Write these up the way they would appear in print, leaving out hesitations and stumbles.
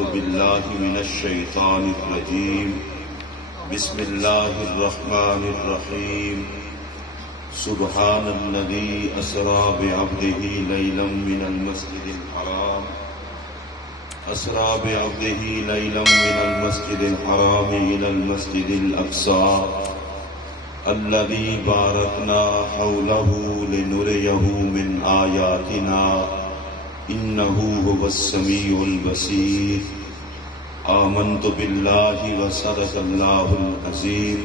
باللہ من الشیطان الرجیم بسم اللہ الرحمن الرحیم سبحان الذی اسری بعبدہ لیلا من المسجد الحرام إلى المسجد الأقصى الذي باركنا حوله لنريه من آياتنا إنه هو السميع البصير آمنت بالله وصدق الله العظيم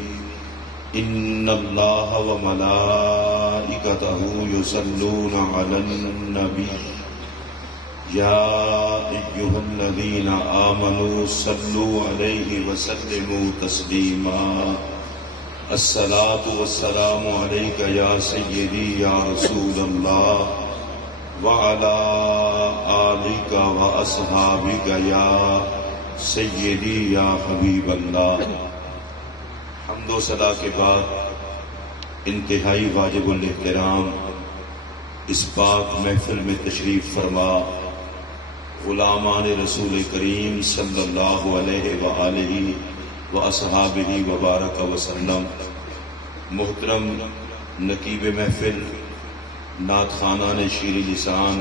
إن الله وملائكته يصلون على النبي يا أيها الذين آمنوا صلوا عليه وسلموا تسليما الصلاة والسلام عليك يا سيدي يا رسول الله وعلى آلك وأصحابك يا سيدي يا حبيب الله. حمد و صدا کے بعد انتہائی واجب الاحترام اس پاک محفل میں تشریف فرما غلامان رسول کریم صلی اللہ علیہ وآلہ واصحابہ وبارک وسلم، محترم نقیب محفل، نعت خوانان شیریں لسان،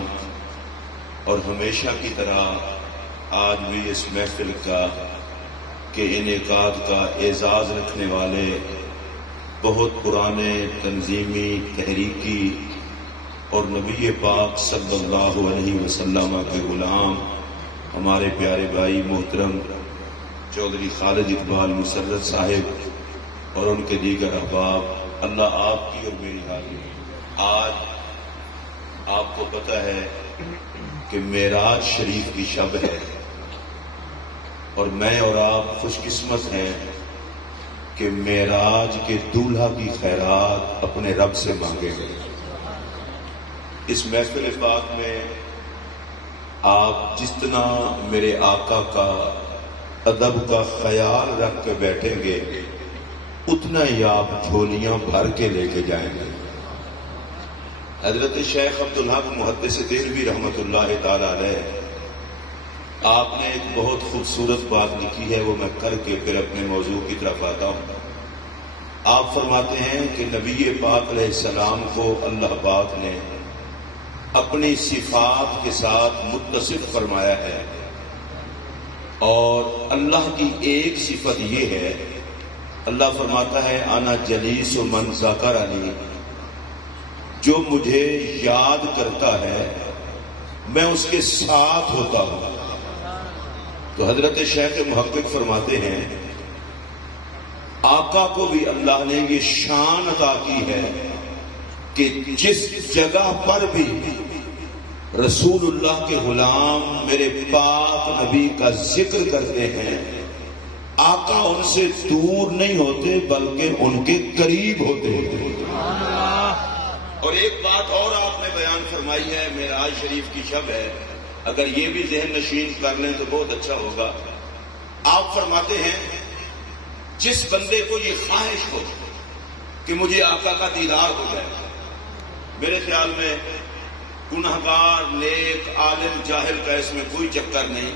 اور ہمیشہ کی طرح آج بھی اس محفل کا کے انعقاد کا اعزاز رکھنے والے بہت پرانے تنظیمی تحریکی اور نبی پاک صلی اللہ علیہ وسلم کے غلام ہمارے پیارے بھائی محترم چودھری خالد اقبال مسرت صاحب اور ان کے دیگر احباب، اللہ آپ کی اور میری حاضری. آج آپ کو پتہ ہے کہ معراج شریف کی شب ہے، اور میں اور آپ خوش قسمت ہیں کہ معراج کے دولہا کی خیرات اپنے رب سے مانگے گئے. اس محفل پاک میں آپ جتنا میرے آقا کا ادب کا خیال رکھ کے بیٹھیں گے اتنا ہی آپ جھولیاں بھر کے لے کے جائیں گے. حضرت شیخ عبدالحق محدث دہلوی رحمۃ اللہ تعالی علیہ، آپ نے ایک بہت خوبصورت بات لکھی ہے، وہ میں کر کے پھر اپنے موضوع کی طرف آتا ہوں. آپ فرماتے ہیں کہ نبی پاک علیہ السلام کو اللہ پاک نے اپنی صفات کے ساتھ متصف فرمایا ہے، اور اللہ کی ایک صفت یہ ہے، اللہ فرماتا ہے انا جلیس من ذکرنی، جو مجھے یاد کرتا ہے میں اس کے ساتھ ہوتا ہوں. تو حضرت شیخ محقق فرماتے ہیں آقا کو بھی اللہ نے یہ شان عطا کی ہے کہ جس جگہ پر بھی رسول اللہ کے غلام میرے پاک نبی کا ذکر کرتے ہیں، آقا ان سے دور نہیں ہوتے بلکہ ان کے قریب ہوتے ہیں. اور ایک بات اور آپ نے بیان فرمائی ہے، معراج شریف کی شب ہے، اگر یہ بھی ذہن نشین کر لیں تو بہت اچھا ہوگا. آپ فرماتے ہیں جس بندے کو یہ خواہش ہو کہ مجھے آقا کا دیدار ہو جائے، میرے خیال میں گنہگار نیک عالم جاہل کا اس میں کوئی چکر نہیں،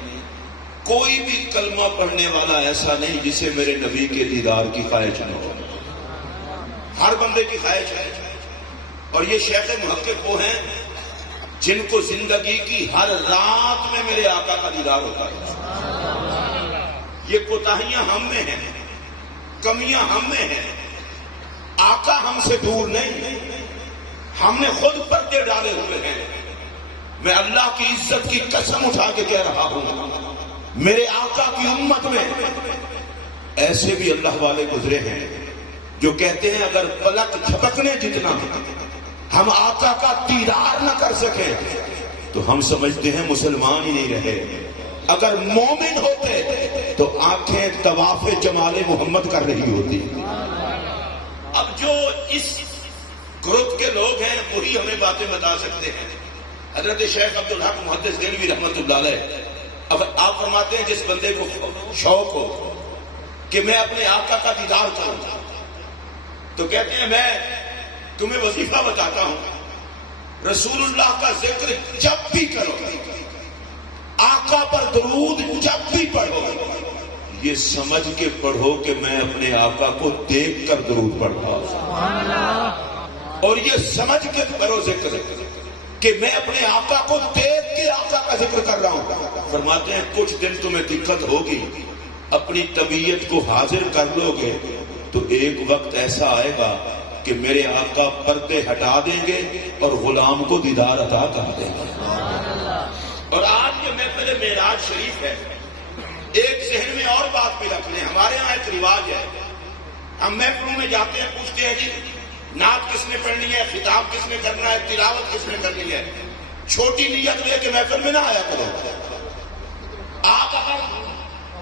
کوئی بھی کلمہ پڑھنے والا ایسا نہیں جسے میرے نبی کے دیدار کی خواہش نہ ہو. ہر بندے کی خواہش ہے، اور یہ شیخ محقق وہ ہیں جن کو زندگی کی ہر رات میں میرے آقا کا دیدار ہوتا ہے. یہ کوتاہیاں ہم میں ہیں، کمیاں ہم میں ہیں، آقا ہم سے دور نہیں، ہم نے خود پردے ڈالے ہوئے ہیں. میں اللہ کی عزت کی قسم اٹھا کے کہہ رہا ہوں، میرے آقا کی امت میں ایسے بھی اللہ والے گزرے ہیں جو کہتے ہیں اگر پلک جھپکنے جتنا ہم آقا کا دیدار نہ کر سکیں تو ہم سمجھتے ہیں مسلمان ہی نہیں رہے. اگر مومن ہوتے تو آنکھیں طواف جمال محمد کر رہی ہوتی. اب جو اس گروپ کے لوگ ہیں وہی ہمیں باتیں بتا سکتے ہیں. حضرت شیخ عبدالحق محدث دہلوی رحمۃ اللہ علیہ، اب آپ فرماتے ہیں جس بندے کو شوق ہو کہ میں اپنے آقا کا دیدار کروں تو کہتے ہیں میں تمہیں وظیفہ بتاتا ہوں، رسول اللہ کا ذکر جب بھی کرو، آقا آقا پر درود جب بھی پڑھو یہ سمجھ کے پڑھو کہ میں اپنے آقا کو دیکھ کر درود پڑھتا ہوں، اور یہ سمجھ کے کرو ذکر کہ میں اپنے آقا کو دیکھ کے آقا کا ذکر کر رہا ہوں۔ فرماتے ہیں کچھ دن تمہیں دقت ہوگی، اپنی طبیعت کو حاضر کر لو گے تو ایک وقت ایسا آئے گا کہ میرے آقا پردے ہٹا دیں گے اور غلام کو دیدار عطا کر دیں گے۔ اور آج یہ محفل معراج شریف ہے، ایک ذہن میں اور بات بھی رکھ لیں، ہمارے ہاں ایک رواج ہے، ہم محفلوں میں جاتے ہیں پوچھتے ہیں جی نعت کس نے پڑھنی ہے، خطاب کس نے کرنا ہے، تلاوت کس نے کرنی ہے۔ چھوٹی نیت لے کے محفل میں نہ آیا کرو۔ آپ اگر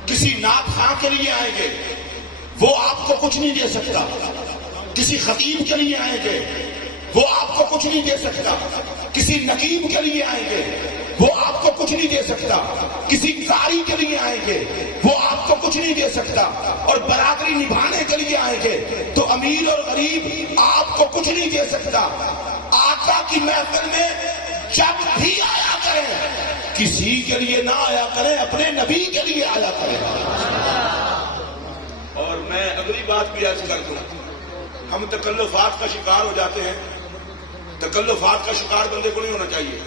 کسی نعت خواں کے لیے آئیں گے وہ آپ کو کچھ نہیں دے سکتا، کسی خطیب کے لیے آئیں گے وہ آپ کو کچھ نہیں دے سکتا، کسی نقیب کے لیے آئیں گے وہ آپ کو کچھ نہیں دے سکتا، کسی قاری کے لیے آئیں گے وہ آپ کو کچھ نہیں دے سکتا، اور برادری نبھانے کے لیے آئیں گے تو امیر اور غریب آپ کو کچھ نہیں دے سکتا۔ آقا کی محفل میں جب بھی آیا کریں کسی کے لیے نہ آیا کریں، اپنے نبی کے لیے آیا کریں۔ اور میں اگلی بات بھی عرض کر دوں، ہم تکلفات کا شکار ہو جاتے ہیں، تکلفات کا شکار بندے کو نہیں ہونا چاہیے۔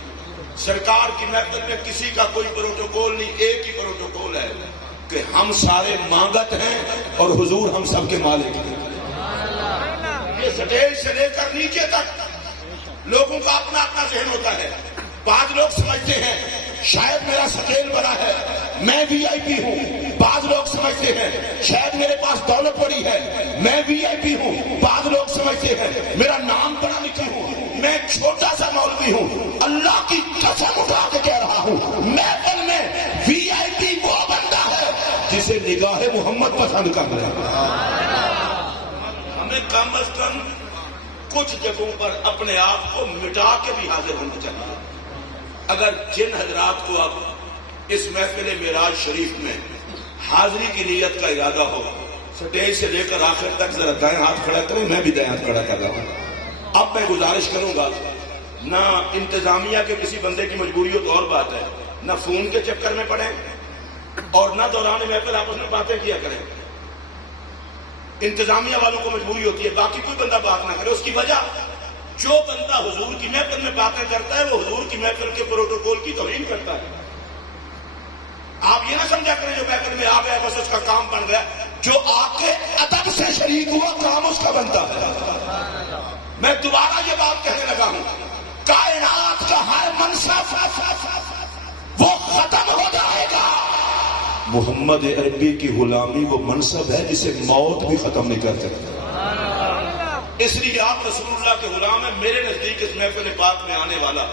سرکار کی محفل میں کسی کا کوئی پروٹوکول نہیں، ایک ہی پروٹوکول ہے کہ ہم سارے مانگت ہیں اور حضور ہم سب کے مالک ہیں۔ یہ سٹیج سے لے کر نیچے تک لوگوں کا اپنا اپنا ذہن ہوتا ہے۔ بعض لوگ سمجھتے ہیں شاید میرا سکیل بڑا ہے، میں وی آئی پی ہوں۔ بعض لوگ سمجھتے ہیں شاید میرے پاس دولت بڑی ہے، میں وی آئی پی ہوں۔ بعض لوگ سمجھتے ہیں میرا نام پڑھا لکھا ہوں، میں چھوٹا سا مولوی ہوں۔ اللہ کی قسم اٹھا کے کہہ رہا ہوں محفل میں وی آئی پی وہ بندہ ہے جسے نگاہ محمد پسند کر رہا ہے۔ ہمیں کم از کم کچھ جگہوں پر اپنے آپ کو مٹا کے بھی حاضر ہونا چاہیے۔ اگر جن حضرات کو اب اس محفل معراج شریف میں حاضری کی نیت کا ارادہ ہو، سٹیج سے لے کر آخر تک ذرا دائیں ہاتھ کھڑا کریں، میں بھی دائیں ہاتھ کھڑا کر رہا ہوں۔ اب میں گزارش کروں گا، نہ انتظامیہ کے کسی بندے کی مجبوری ہو تو اور بات ہے، نہ فون کے چکر میں پڑیں اور نہ دوران محفل آپس میں باتیں کیا کریں۔ انتظامیہ والوں کو مجبوری ہوتی ہے، باقی کوئی بندہ بات نہ کرے۔ اس کی وجہ جو بندہ حضور کی محفل میں باتیں کرتا ہے وہ حضور کی محفل کے پروٹوکول کی توہین کرتا ہے۔ آپ یہ نہ سمجھا کریں جو محفل میں آ گیا بس اس کا کام بن گیا، جو آ کے ادب سے شریک ہوا کام اس کا بنتا ہے۔ میں دوبارہ یہ بات کہنے لگا ہوں، کائنات کا ہر منصب وہ ختم ہو جائے گا، محمد عربی کی غلامی وہ منصب ہے جسے موت بھی ختم نہیں کر سکتی۔ اس لیے آپ رسول اللہ کے غلام ہیں۔ میرے نزدیک اس محفل پاک میں آنے والا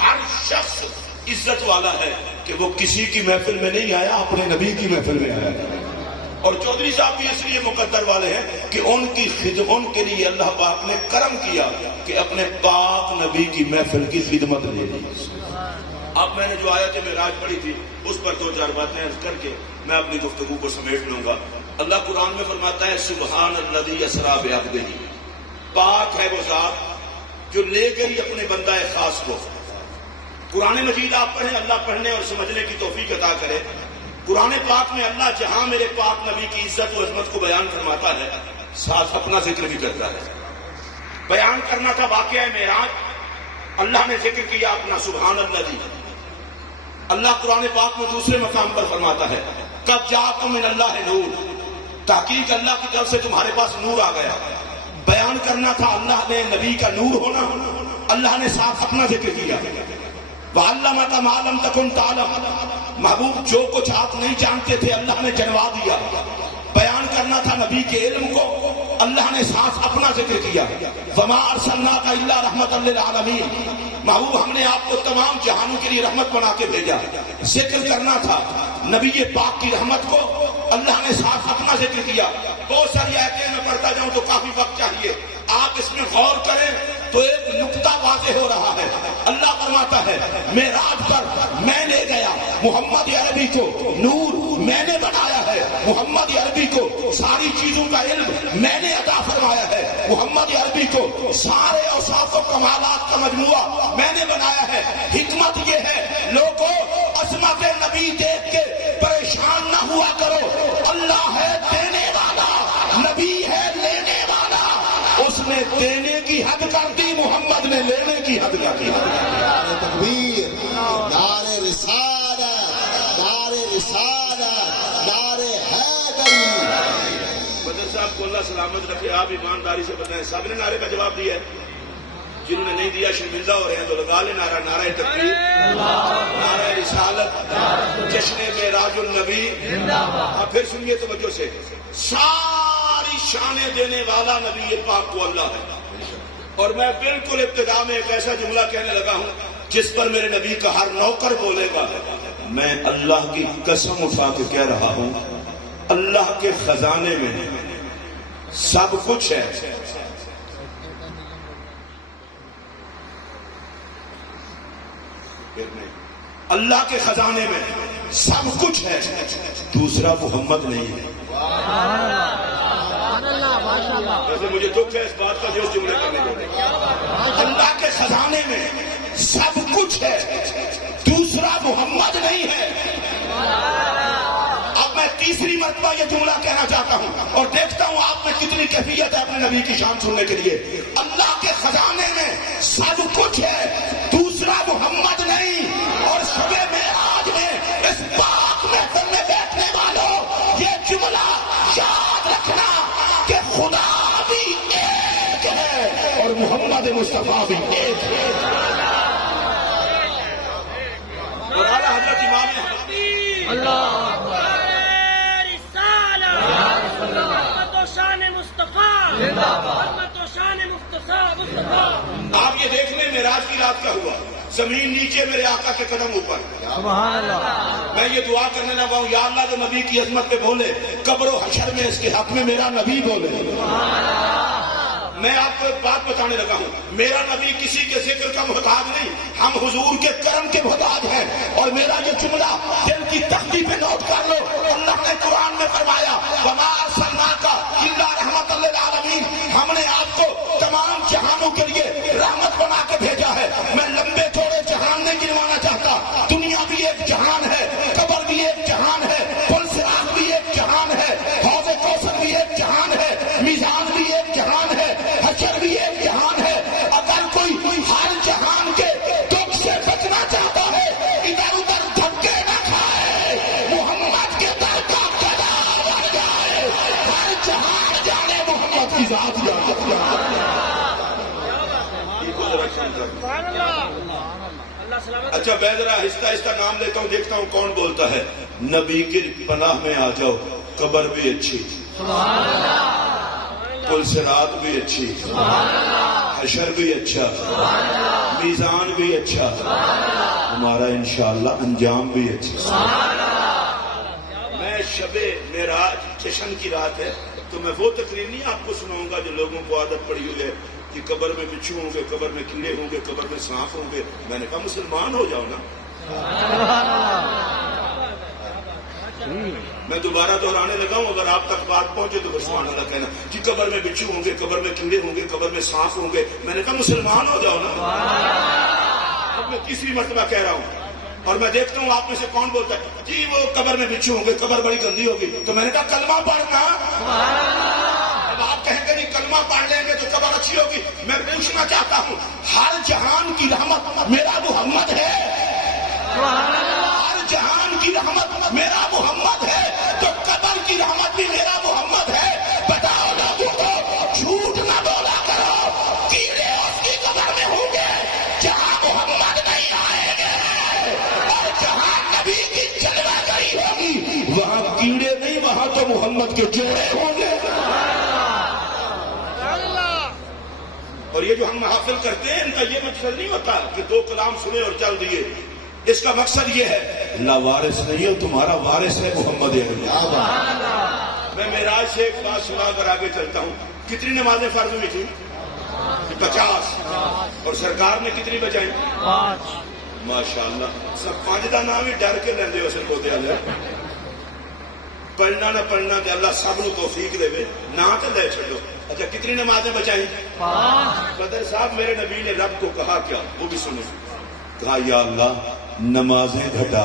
ہر شخص عزت والا ہے کہ وہ کسی کی محفل میں نہیں آیا، اپنے نبی کی محفل میں آیا۔ اور چودھری صاحب بھی اس لیے مقدر والے ہیں کہ ان کے لیے اللہ پاک نے کرم کیا کہ اپنے پاک نبی کی محفل کی خدمت لے لی۔ اب میں نے جو آیت معراج پڑھی تھی اس پر دو چار باتیں عرض کر کے میں اپنی گفتگو کو سمیٹ لوں گا۔ اللہ قرآن میں فرماتا ہے سبحان الذی اسریٰ بعبدہ، پاک ہے وہ ذات جو لے گئی اپنے بندہ خاص کو۔ قرآن مجید آپ پڑھیں، اللہ پڑھنے اور سمجھنے کی توفیق عطا کرے۔ قرآن پاک میں اللہ جہاں میرے پاک نبی کی عزت و عظمت کو بیان فرماتا ہے ساتھ اپنا ذکر بھی کرتا ہے۔ بیان کرنا تھا واقعہ معراج، اللہ نے ذکر کیا اپنا سبحان الذی۔ اللہ قرآن پاک میں دوسرے مقام پر فرماتا ہے قد جاءکم من اللہ نور، تحقیق اللہ کی طرف سے تمہارے پاس نور آ گیا۔ بیان کرنا تھا اللہ نے نبی کا نور ہونا، اللہ نے ساتھ اپنا ذکر کیا۔ وَعَلَّمَكَ مَا لَمْ تَكُنْ تَعْلَمُ، محبوب جو کچھ آپ نہیں جانتے تھے اللہ نے جنوا دیا۔ بیان کرنا تھا نبی کے علم کو، اللہ نے ساتھ اپنا ذکر کیا۔ وَمَا أَرْسَلْنَاكَ إِلَّا رَحْمَةً لِّلْعَالَمِينَ، محبوب ہم نے آپ کو تمام جہانوں کے لیے رحمت بنا کے بھیجا۔ ذکر کرنا تھا نبی پاک کی رحمت کو، اللہ نے ساتھ اپنا ذکر کیا۔ بہت ساری آیتیں میں پڑھتا جاؤں تو کافی وقت چاہیے، آپ اس میں غور کریں تو ایک نقطہ واضح ہو رہا ہے۔ اللہ فرماتا ہے معراج پر میں لے گیا محمد عربی کو، نور میں نے بنایا ہے، محمد عربی کو ساری چیزوں کا علم میں نے عطا فرمایا ہے، محمد عربی کو سارے اوصاف و کمالات کا مجموعہ میں نے بنایا ہے۔ حکمت یہ ہے لوگوں، اصل عظمت نبی دیکھ کے پریشان نہ ہوا کرو. اللہ ہے دینے والا, نبی ہے لینے والا. اس نے دینے کی حد کر دی, محمد نے لینے کی حد کر دی. نعرہ تکبیر, نعرہ رسالت, نعرہ رسالت, نعرہ حیدری. بدر صاحب کو اللہ سلامت رکھے, آپ ایمانداری سے بتائیں, سب نے نعرے کا جواب دیا ہے؟ جنہوں نے نہیں دیا شرمندہ ہو رہے ہیں, تو لگا لے نعرہ, نعرہ تکبیر, نعرہ رسالت, جشن معراج النبی. اب پھر سنیے توجہ سے, ساری شانیں دینے والا نبی پاک کو اللہ ہے. اور میں بالکل ابتدا میں ایک ایسا جملہ کہنے لگا ہوں جس پر میرے نبی کا ہر نوکر بولے گا. میں اللہ کی قسم اٹھا کے کہہ رہا ہوں, اللہ کے خزانے میں سب کچھ ہے. اللہ کے خزانے میں سب کچھ ہے, دوسرا محمد نہیں ہے. ویسے مجھے دکھ ہے اس بات کا جو جملے کرنے لگے. اللہ کے خزانے میں سب کچھ ہے, دوسرا محمد نہیں ہے. اب میں تیسری مرتبہ یہ جملہ کہنا چاہتا ہوں اور دیکھتا ہوں آپ میں کتنی کیفیت ہے اپنے نبی کی شان سننے کے لیے. اللہ کے خزانے میں سب کچھ ہے, دوسرا محمد نہیں. اور شب معراج میں اس پاک محفل میں بیٹھنے والوں یہ جملہ یاد رکھنا کہ خدا بھی ایک ہے اور محمد مصطفیٰ بھی ایک ہے. اور اعلیٰ حضرت امام اللہ آپ یہ دیکھ لیں معراج کی رات کا ہوا, زمین نیچے میرے آقا کے قدم اوپر. میں یہ دعا کرنے لگا ہوں, یا اللہ جو نبی کی عظمت پہ بولے قبر و حشر میں اس کے حق میں میرا نبی بولے. میں آپ کو ایک بات بتانے لگا ہوں, میرا نبی کسی کے ذکر کا محتاج نہیں, ہم حضور کے کرم کے محتاج ہیں. اور میرا یہ جملہ دل کی تختی پہ نوٹ کر لو, اللہ نے قرآن میں فرمایا وما ارسلناک الا رحمۃ للعالمین, ہم نے آپ کو تمام جہانوں کے لیے رحمت بنا کے بھیجا ہے. میں لمبے چوڑے جہان نہیں گنوانا چاہتا, دنیا بھی ایک جہان ہے, قبر بھی ایک جہان ہے, پل صراط بھی ایک جہان ہے, حوض کوثر بھی ایک جہان ہے, میزان بھی ایک جہان ہے, حشر بھی ایک جہان ہے. اگر کوئی ہر جہان کے دکھ سے بچنا چاہتا ہے, ادھر ادھر دھکے نہ کھائے, محمد کے در کا گدا بڑھ جائے, ہر جہان جانے محمد کی ذات جانے. اچھا میں ذرا آہستہ آہستہ نام لیتا ہوں, دیکھتا ہوں کون بولتا ہے. نبی کی پناہ میں آ جاؤ, قبر بھی اچھی, پل صراط بھی اچھی, حشر بھی اچھا, میزان بھی اچھا, ہمارا انشاءاللہ انجام بھی اچھا. میں شب معراج جشن کی رات ہے تو میں وہ تقریر نہیں آپ کو سناؤں گا جو لوگوں کو عادت پڑی ہوئی ہے کہ قبر میں بچھو ہوں گے, قبر میں کیڑے ہوں گے, قبر میں سانپ ہوں گے. میں نے کہا مسلمان ہو جاؤ نا. میں دوبارہ دہرانے لگا ہوں, اگر آپ تک بات پہنچے تو سبحان اللہ کہنا کہ قبر میں بچھو ہوں گے, قبر میں کیڑے ہوں گے, قبر میں سانپ ہوں گے. میں نے کہا مسلمان ہو جاؤ نا. اب میں تیسری مرتبہ کہہ رہا ہوں اور میں دیکھتا ہوں آپ میں سے کون بولتا ہے جی وہ قبر میں بچھو ہوں گے, قبر بڑی گندی ہوگی. تو میں نے کہا کلمہ پڑھنا. اب آپ کہیں گے نہیں کلمہ پڑھ لیں گے تو قبر اچھی ہوگی. میں پوچھنا چاہتا ہوں, ہر جہان کی رحمت میرا محمد ہے, ہر جہان کی رحمت میرا محمد ہے, تو قبر کی رحمت بھی میرا محمد ہے. بتاؤ لوگوں کو جھوٹ نہ بولا کرو, کیڑے اس کی قبر میں ہوں گے جہاں محمد نہیں آئیں گے, اور جہاں نبی کی جلوہ گری ہوگی وہاں کیڑے نہیں, وہاں تو محمد کے جوڑے ہوں گے. اور یہ جو ہم محافل کرتے ہیں ان کا یہ مقصد نہیں ہوتا کہ دو کلام سنے اور چل دیے. اس کا مقصد یہ ہے لا وارث نہیں ہو, تمہارا وارث ہے محمد. میں معراج سے ایک بات سنا کر آگے چلتا ہوں. کتنی نمازیں فرض ہوئی تھی؟ 50. اور سرکار نے کتنی بچائی؟ 5. ماشاءاللہ. سب 5 کا نام ہی ڈر کے لیندے ہو سر کو دے لے. پڑھنا نہ پڑھنا تے اللہ سب نو توفیق دے نہ تے لے چھڈو. اچھا کتنی نمازیں بچائیں؟ 5. بدر صاحب میرے نبی نے رب کو کہا کیا, وہ بھی سنو. کہا یا اللہ نمازیں گھٹا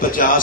50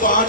5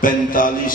45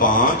5,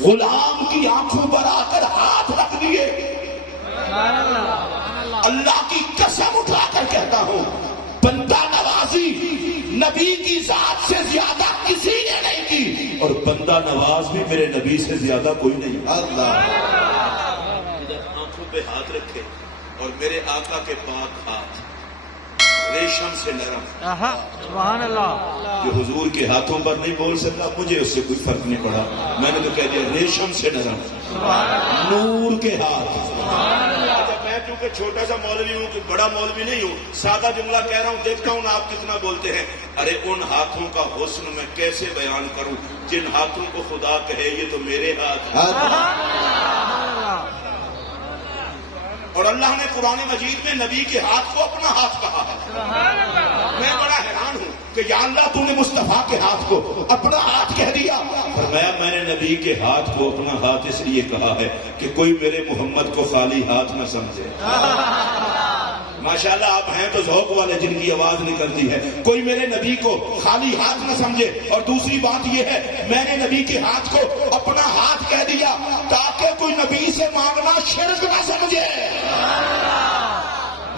غلام کی آنکھوں پر آ کر ہاتھ رکھ دیے. اللہ کی قسم اٹھا کر کہتا ہوں بندہ نوازی نبی کی ذات سے زیادہ کسی نے نہیں کی, اور بندہ نواز بھی میرے نبی سے زیادہ کوئی نہیں. اللہ آنکھوں پہ ہاتھ رکھے اور میرے آقا کے پاک ہاتھ ریشم سے نرم. سبحان اللہ. جو حضور کے ہاتھوں پر نہیں بول سکتا مجھے اس سے کوئی فرق نہیں پڑا, میں نے تو کہہ دیا ریشم سے نرم, نور کے ہاتھ. میں چونکہ چھوٹا سا مولوی ہوں کہ بڑا مولوی نہیں ہوں, سادہ جملہ کہہ رہا ہوں, دیکھتا ہوں آپ کتنا بولتے ہیں. ارے ان ہاتھوں کا حسن میں کیسے بیان کروں جن ہاتھوں کو خدا کہے یہ تو میرے ہاتھ ہیں. اور اللہ نے قرآن مجید میں نبی کے ہاتھ کو اپنا ہاتھ کہا ہے. میں بڑا حیران ہوں کہ یا اللہ تو نے مصطفیٰ کے ہاتھ کو اپنا ہاتھ کہہ دیا. فرمایا میں نے نبی کے ہاتھ کو اپنا ہاتھ اس لیے کہا ہے کہ کوئی میرے محمد کو خالی ہاتھ نہ سمجھے. ماشاءاللہ آپ ہیں تو ذوق والے جن کی آواز نکلتی ہے. کوئی میرے نبی کو خالی ہاتھ نہ سمجھے. اور دوسری بات یہ ہے میں نے نبی کے ہاتھ کو اپنا ہاتھ کہہ دیا تاکہ کوئی نبی سے مانگنا شرک نہ سمجھے.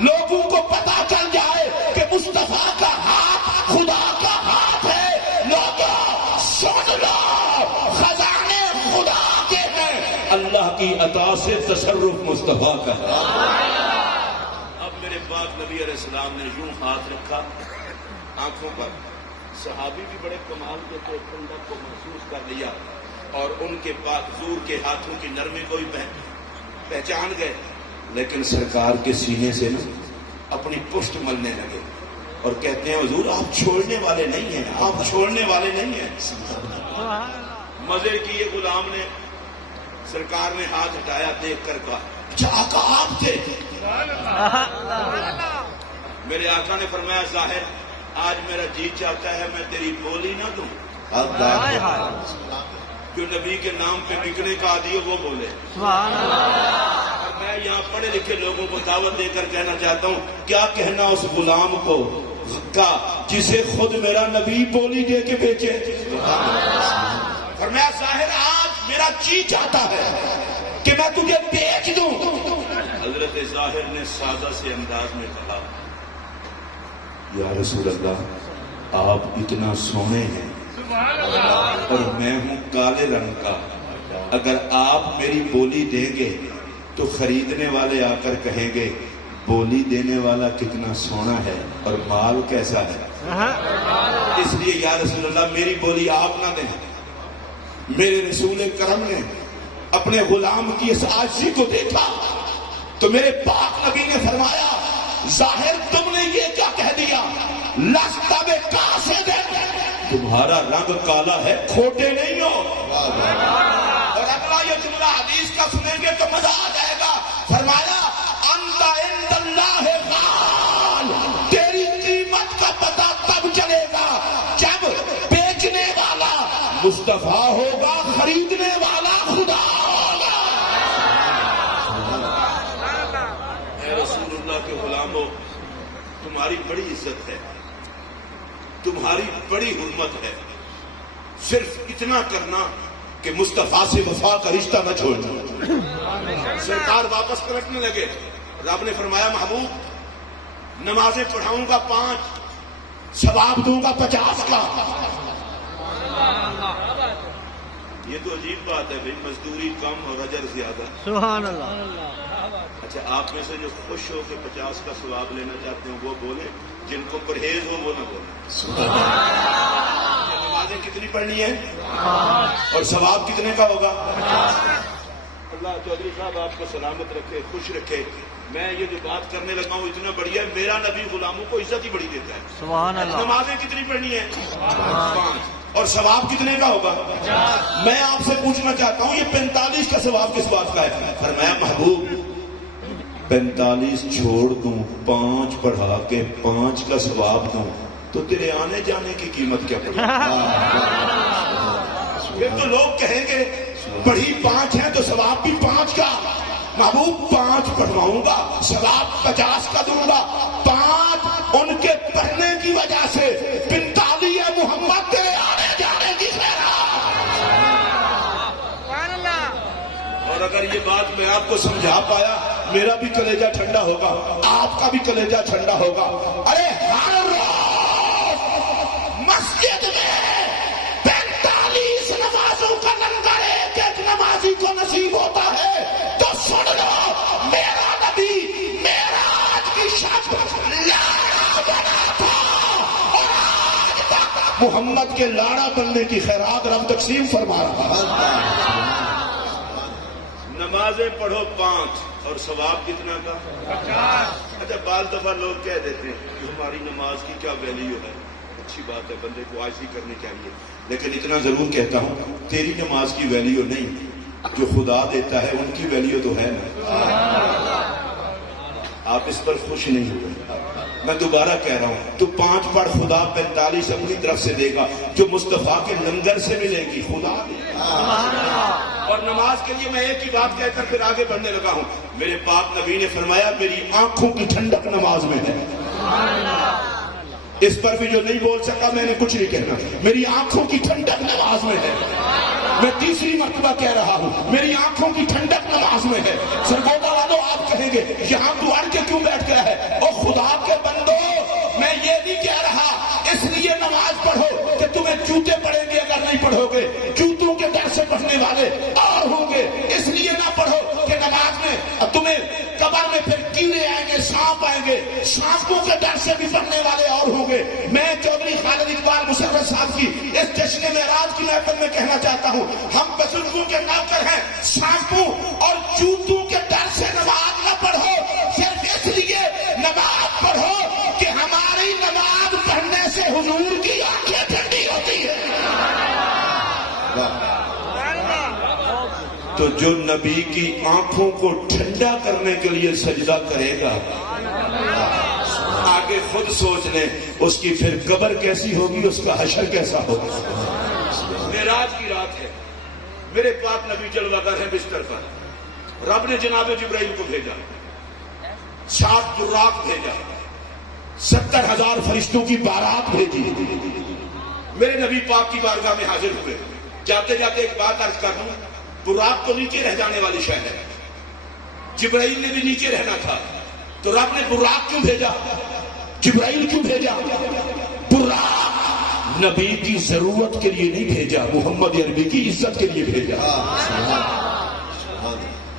لوگوں کو پتا چل جائے کہ مصطفیٰ کا ہاتھ خدا کا ہاتھ ہے. لوگوں سن لو خزانے خدا کے ہیں, اللہ کی عطا سے تصرف مصطفیٰ کا ہے. پاک نبی علیہ السلام نے یوں ہاتھ رکھا آنکھوں پر. صحابی بھی بڑے کمال کے تھے, ٹھنڈک کو محسوس کر لیا اور ان کے پاک حضور کے ہاتھوں کی نرمی کو بھی پہچان گئے. لیکن سرکار کے سینے سے نا اپنی پشت ملنے لگے اور کہتے ہیں حضور آپ چھوڑنے والے نہیں ہیں, آپ چھوڑنے والے نہیں ہیں. مزے کیے غلام نے, سرکار نے ہاتھ ہٹایا, دیکھ کر کہا اچھا آقا آپ تھے. میرے آقا نے فرمایا ظاہر آج میرا جی چاہتا ہے میں تیری بولی نہ دوں. جو نبی کے نام پہ بکنے کا عادی ہے وہ بولے. میں یہاں پڑھے لکھے لوگوں کو دعوت دے کر کہنا چاہتا ہوں کیا کہنا اس غلام کو کا جسے خود میرا نبی بولی دے کے بیچے. فرمایا ظاہر آج میرا جی چاہتا ہے کہ میں تجھے بیچ دوں. حضرت ظاہر نے سادہ سے انداز میں کہا یا رسول اللہ آپ اتنا سونے ہیں اور میں ہوں کالے رنگ کا, اگر آپ میری بولی دیں گے تو خریدنے والے آ کر کہیں گے بولی دینے والا کتنا سونا ہے اور مال کیسا ہے. اس لیے یا رسول اللہ میری بولی آپ نہ دیں. میرے رسول کرم نے اپنے غلام کی اس عاجزی کو دیکھا تو میرے پاک نبی نے فرمایا ظاہر تم نے یہ کیا کہہ دیا لست بکاسد, تمہارا رنگ کالا ہے کھوٹے نہیں ہو. اور اگلا یہ جملہ حدیث کا سنیں گے تو مزہ آ جائے گا. فرمایا انت عند اللہ غال, تیری قیمت کا پتہ تب چلے گا جب بیچنے والا مصطفیٰ ہوگا, خریدنے والا خدا ہوگا. اے رسول اللہ کے غلاموں تمہاری بڑی عزت ہے, تمہاری بڑی حرمت ہے. صرف اتنا کرنا کہ مصطفیٰ سے وفا کا رشتہ نہ چھوڑنا. سرکار واپس پلٹنے لگے. رب نے فرمایا محبوب نمازیں پڑھاؤں گا 5, ثواب دوں گا 50 کا. یہ تو عجیب بات ہے بھائی, مزدوری کم اور اجر زیادہ. سبحان اللہ. اچھا آپ میں سے جو خوش ہو کے 50 کا ثواب لینا چاہتے ہیں وہ بولے, جن کو پرہیز ہو وہ نہ بولے. نمازیں کتنی پڑھنی ہے اور ثواب کتنے کا ہوگا؟ اللہ چودھری صاحب آپ کو سلامت رکھے, خوش رکھے. میں یہ جو بات کرنے لگا ہوں اتنا بڑھیا ہے, میرا نبی غلاموں کو عزت ہی بڑی دیتا ہے. سبحان اللہ. نمازیں کتنی پڑھنی ہے 5, اور ثواب کتنے کا ہوگا؟ میں آپ سے پوچھنا چاہتا ہوں یہ 45 کا ثواب کس بات کا ہے؟ فرمایا محبوب 45 چھوڑ دوں 5 پڑھا کے 5 کا ثواب دوں تو تیرے آنے جانے کی قیمت کیا پڑے؟ پھر تو لوگ کہیں گے پڑھی 5 ہے تو ثواب بھی 5 کا. محبوب 5 پڑھواؤں گا ثواب 50 کا دوں گا. 5 ان کے پڑھنے کی وجہ سے 45 محمد تیرے آنے جانے کی خیرات. یہ بات میں آپ کو سمجھا پایا میرا بھی کلیجہ ٹھنڈا ہوگا، آپ کا بھی کلیجہ ٹھنڈا ہوگا۔ ارے ہر روز مسجد میں 45 نمازوں کا لنگر ایک ایک نمازی کو نصیب ہوتا ہے، تو سن لو میرا نبی معراج کی شب لاڑا بنا تھا، اور آج تک محمد کے لاڑا بننے کی خیرات رب تقسیم فرما رہا ہے۔ نمازیں پڑھو 5 اور ثواب کتنا کا 50۔ اچھا بعض دفعہ لوگ کہہ دیتے ہیں کہ ہماری نماز کی کیا ویلیو ہے، اچھی بات ہے، بندے کو عاجزی کرنی چاہیے، لیکن اتنا ضرور کہتا ہوں تیری نماز کی ویلیو نہیں، جو خدا دیتا ہے ان کی ویلیو تو ہے نا۔ آپ اس پر خوش نہیں ہوئے، میں دوبارہ کہہ رہا ہوں، تو 5 پڑھ، خدا 45 اپنی طرف سے دے گا، جو مصطفیٰ کے لنگر سے ملے گی خدا دے گا۔ اور نماز کے لیے میں ایک ہی بات کہہ کر پھر آگے بڑھنے لگا ہوں، میرے پاک نبی نے فرمایا میری آنکھوں کی ٹھنڈک نماز میں ہے۔ اس پر بھی جو نہیں بول سکا میں نے کچھ نہیں کہنا، میری آنکھوں کی ٹھنڈک نماز میں ہے۔ میں تیسری مرتبہ کہہ رہا ہوں میری آنکھوں کی ٹھنڈک نماز میں ہے۔ سرگودا والوں آپ کہیں گے یہاں تو اڑ کے کیوں بیٹھ گیا ہے؟ اور خدا کے بندو میں یہ نہیں کہہ رہا اس لیے نماز پڑھو کہ تمہیں جوتے پڑیں گے اگر نہیں پڑھو گے، جوتوں کے ڈر سے پڑھنے والے اور ہوں گے، اس لیے نہ پڑھو کہ نماز میں تمہیں قبر میں پھر کیڑے آئیں گے، سانپ آئیں گے، سانپوں کے ڈر سے بھی پڑھنے والے اور ہوں گے۔ میں چودھری خالد اقبال مسرت صاحب کی اس جشن معراج کی محفل میں کہنا چاہتا ہوں، ہم بزرگوں کے نوکر ہیں، سانپوں اور جوتوں کے ڈر سے نماز نہ پڑھو، صرف اس لیے نماز پڑھو کہ ہماری نماز پڑھنے سے حضور کی آنکھیں ٹھنڈی ہوتی ہے۔ تو جو نبی کی آنکھوں کو ٹھنڈا کرنے کے لیے سجدہ کرے گا، آگے خود سوچ لیں اس کی پھر قبر کیسی ہوگی، اس کا حشر کیسا ہوگا۔ معراج کی رات ہے، میرے پاک نبی جلوہ گر ہے بستر پر، رب نے جناب جبرائیل کو بھیجا، 7 براق بھیجا، 70,000 فرشتوں کی بارات بھیجی، میرے نبی پاک کی بارگاہ میں حاضر ہوئے۔ جاتے جاتے ایک بات عرض کر دوں، براق تو نیچے رہ جانے والی شے ہے، جبرائیل نے بھی نیچے رہنا تھا، تو رب نے براق کیوں بھیجا، جبرائیل کیوں بھیجا؟ براق نبی کی ضرورت کے لیے نہیں بھیجا، محمد عربی کی عزت کے لیے بھیجا۔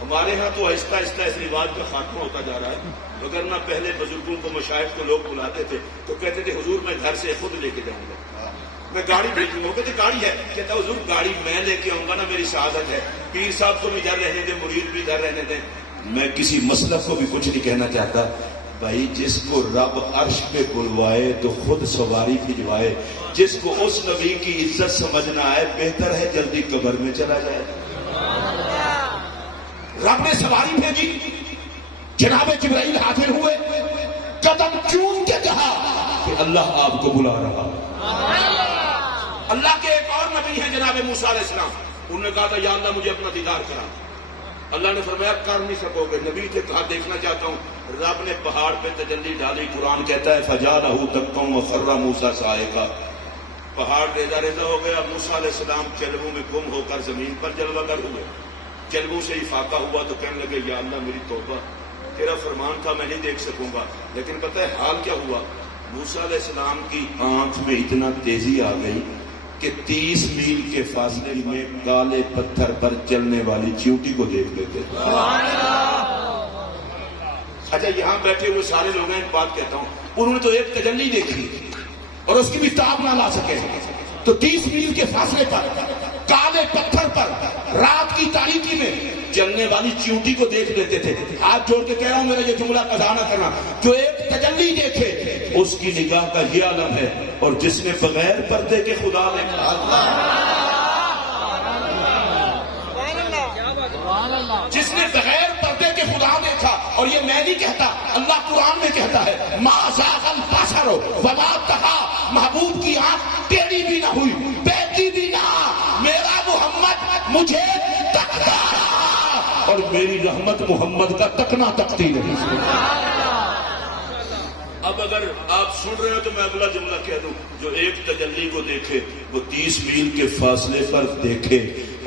ہمارے ہاں تو آہستہ آہستہ اس رواج کا خاتمہ ہوتا جا رہا ہے، وگرنہ پہلے بزرگوں کو مشائخ کو لوگ بلاتے تھے تو کہتے تھے حضور میں گھر سے خود لے کے جاؤں گا، میں گاڑی بھیجوں گا، کہتے گاڑی ہے، کہتا حضور گاڑی میں لے کے آؤں گا نا، میری سعادت ہے، پیر صاحب کو بھی ادھر رہنے دیں، مرید بھی ادھر رہنے دیں۔ میں کسی مسلک کو بھی کچھ نہیں کہنا چاہتا، بھائی جس کو رب عرش پہ بلوائے تو خود سواری بھجوائے، جس کو اس نبی کی عزت سمجھنا ہے بہتر ہے جلدی قبر میں چلا جائے۔ رب نے سواری بھیجی، جناب جبرائیل حاضر ہوئے، قدم چوم کے کہا کہ اللہ آپ کو بلا رہا۔ اللہ کے ایک اور نبی ہیں جناب موسیٰ علیہ السلام، انہوں نے کہا تھا یا اللہ مجھے اپنا دیدار کرا، اللہ نے فرمایا کر نہیں سکو گے، نبی سے کہا دیکھنا چاہتا ہوں، رب نے پہاڑ پہ تجلی ڈالی، قرآن کہتا ہے فَجَعَلَهُ دَكًّا وَخَرَّ مُوسَىٰ صَاعِقًا، پہاڑ ریزہ ریزہ ہو گیا، موسیٰ علیہ السلام چلبوں میں گم ہو کر زمین پر جلوہ گر ہوئے، چلبوں سے افاقہ ہوا تو کہنے لگے یا اللہ میری توبہ، تیرا فرمان تھا میں نہیں دیکھ سکوں گا، لیکن پتہ ہے حال کیا ہوا، موسیٰ علیہ السلام کی آنکھ میں اتنا تیزی آ گئی کہ 30 میل کے فاصلے میں کالے پتھر پر چلنے والی چیونٹی کو دیکھ لیتے۔ اچھا یہاں بیٹھے ہوئے سارے لوگ ہیں، ایک بات کہتا ہوں، انہوں نے تو ایک تجلی دیکھی اور اس کی بھی تاب نہ لا سکے، تو 30 میل کے فاصلے پر کالے پتھر پر رات کی تاریکی میں چلنے والی چیونٹی کو دیکھ لیتے تھے۔ ہاتھ جوڑ کے کہہ رہا ہوں میرا یہ جملہ قضا نہ کرنا، جو ایک تجلی دیکھے اس کی نگاہ کا یہ عالم ہے، اور جس نے بغیر پردے کے خدا دیکھا، جس نے بغیر پردے کے خدا دیکھا، اور یہ میں نہیں کہتا، اللہ قرآن میں کہتا ہے ما زاغ البصر وما طغى، محبوب کی آنکھ ٹیڑھی بھی نہ ہوئی، بیٹھی بھی نہ، میرا محمد مجھے تکتا اور میری رحمت محمد کا تکنا تکتی نہیں۔ اب اگر آپ سن رہے ہو تو میں اگلا جملہ کہہ دوں، جو ایک تجلی کو دیکھے وہ 30 میل کے فاصلے پر دیکھے،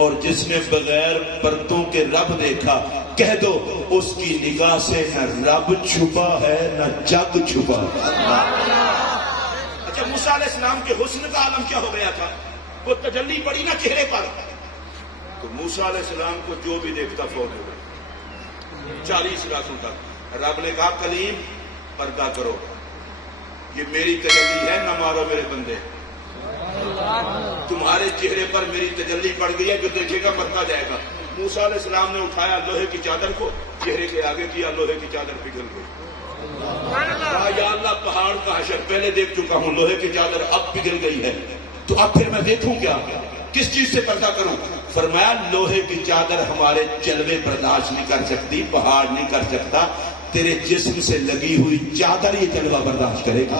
اور جس نے بغیر پردوں کے رب دیکھا کہہ دو اس کی نگاہ سے نہ رب چھپا ہے نہ جگ چھپا ہے۔ اچھا موسیٰ علیہ السلام کے حسن کا عالم کیا ہو گیا تھا؟ وہ تجلی پڑی نا چہرے پر، تو موسیٰ علیہ السلام کو جو بھی دیکھتا فوت ہو گیا 40 راتوں تک۔ رب نے کہا کلیم پردہ کرو، یہ میری تجلی ہے، نہ مارو میرے بندے، تمہارے چہرے پر میری تجلی پڑ گئی ہے، جو دیکھے گا مرتا جائے گا۔ موسیٰ علیہ السلام نے اٹھایا لوہے کی چادر کو، چہرے کے آگے کیا، لوہے کی چادر پگھل گئی۔ کہا یا اللہ پہاڑ کا حشر پہلے دیکھ چکا ہوں، لوہے کی چادر اب پگھل گئی ہے، تو اب پھر میں دیکھوں کیا، کس چیز سے پردہ کروں؟ فرمایا لوہے کی چادر ہمارے جلوے برداشت نہیں کر سکتی، پہاڑ نہیں کر سکتا، تیرے جسم سے لگی ہوئی چادر یہ جلوہ برداشت کرے گی۔